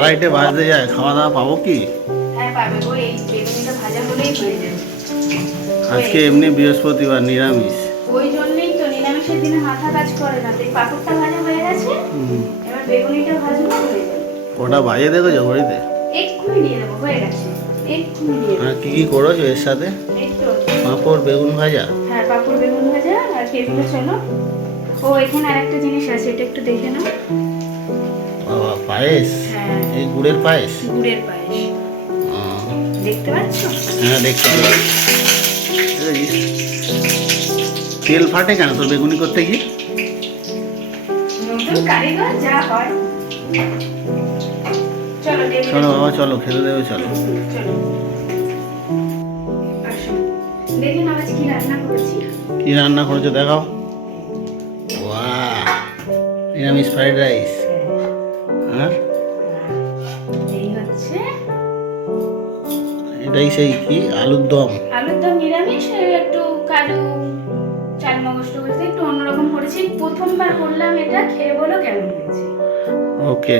আড়াইটে বাজতে যায়, খাওয়া দাওয়া পাবো কি? হ্যাঁ পাবে গো, এই বেগুনিটা ভাজা হলেই হয়ে যাবে। আজকে এমনি বৃহস্পতিবার, নিরামিষ। ওই জন্যই তো নিরামিষের দিনে মাথা কাজ করে না। তো এই পাঁপড়টা ভাজা হয়ে গেছে, এবার বেগুনিটা ভাজবো, হয়ে যাবে। কটা বাজে দেখেছো ঘড়িতে? এক্ষুনি নিয়ে নেবো, হয়ে গেছে, এক্ষুনি নিয়ে নেবো। আর কি কি করেছো এর সাথে? এই তো পাঁপড়, বেগুন ভাজা। হ্যাঁ, পাঁপড় বেগুন ভাজা আর টেবিলে চলো। ও এখানে আরেকটা জিনিস আছে, এটা একটু দেখে নাও। বাবা, পায়েস? হ্যাঁ, এই গুড়ের পায়েস? গুড়ের পায়েস, দেখতে পাচ্ছ? হ্যাঁ, দেখতে পাচ্ছি। তেল ফাটে কেন তোর বেগুনি করতে গিয়ে? নতুন কারিগর যা হয়। চলো চলো বাবা, চলো খেতে দেবে, চলো। চলো আসো, দেখে নাও আজ কি রান্না করেছি। কি রান্না করেছো দেখাও। বাহ, নিরামিষ ফ্রাইড রাইস। আর এই হচ্ছে এটাই সেই কি আলুর দম? আলুর দম নিরামিষ, একটু কাজু চাল মগজটা করেছি, একটু অন্যরকম করেছি। প্রথমবার করলাম এটা, খেয়ে বলো কেমন হয়েছে। ওকে,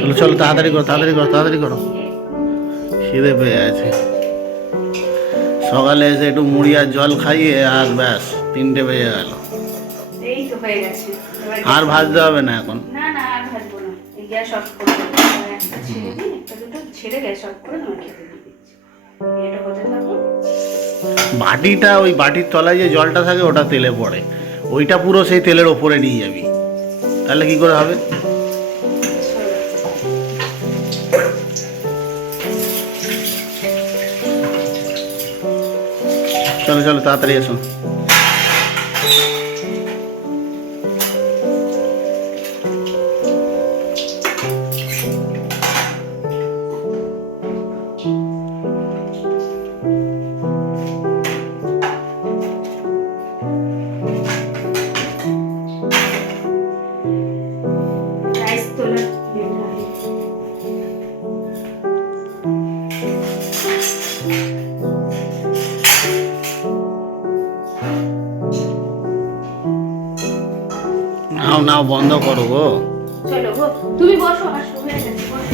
চলো চলো, তাড়াতাড়ি করো, তাড়াতাড়ি করো, তাড়াতাড়ি করো। খিদে পেয়ে আছে। সকালে এসে একটু মুড়ি আর জল খাইয়ে আর ব্যাস 3টে বেজে গেল। এই তো হয়ে গেছে। আর ভাজতে হবে না এখন? না না, আর ভাজবো না, এই গ্যাস অফ করে দেবো। একটা ছেড়ে দিই, একটা দুটো ছেড়ে গ্যাস অফ করে তোমার খেতে দিয়ে দিচ্ছি। এটা হতে থাকো। বাটিটা, ওই বাটির তলায় যে জলটা থাকে ওটা তেলে পড়ে, ওইটা পুরো সেই তেলের ওপরে নিয়ে যাবি, তাহলে কি করে হবে? চলো চলো, তাড়াতাড়ি এসো। রাইস তোলা নাও নাও, বন্ধ করো গো। চলো গো, তুমি বসো, আসো, হয়ে গেছে, বসো।